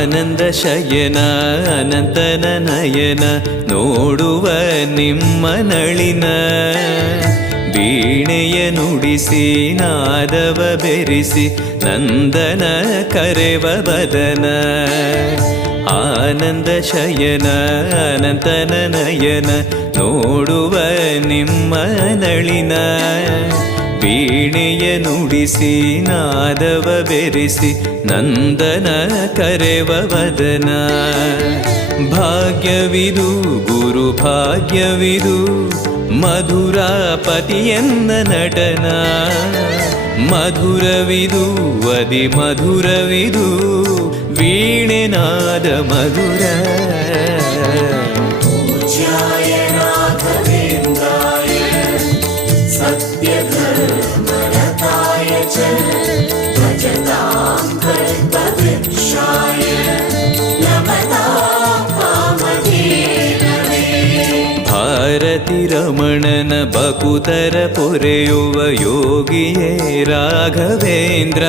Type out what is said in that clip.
ಆನಂದ ಶಯನ ಅನಂತನ ನಯನ ನೋಡುವ ನಿಮ್ಮ ನಳಿನ ವೀಣೆಯ ನುಡಿಸಿ ನಾದವ ಬೆರೆಸಿ ನಂದನ ಕರೆವ ಬದನ ಆನಂದ ಶಯನ ಅನಂತನ ನಯನ ನೋಡುವ ನಿಮ್ಮ ನಳಿನ ವೀಣೆಯ ನುಡಿಸಿ ನಾದವ ಬೆರೆಸಿ ನಂದನ ಕರೆವ ವದನ ಭಾಗ್ಯವಿದು ಗುರು ಭಾಗ್ಯವಿದು ಮಧುರಾಪತಿಯನ್ನ ನಟನ ಮಧುರವಿದು ಅದಿ ಮಧುರವಿದು ವೀಣೆನಾದ ಮಧುರ पूज्याय राघवेन्द्राय सत्यधर्मरताय च भजतां कल्पवृक्षाय नमतां कामधेनवे ಭಾರತಿ ರಮಣನ ಬಕುತರ ಪೊರೆಯುವ ಯೋಗಿಯೇ ರಾಘವೇಂದ್ರ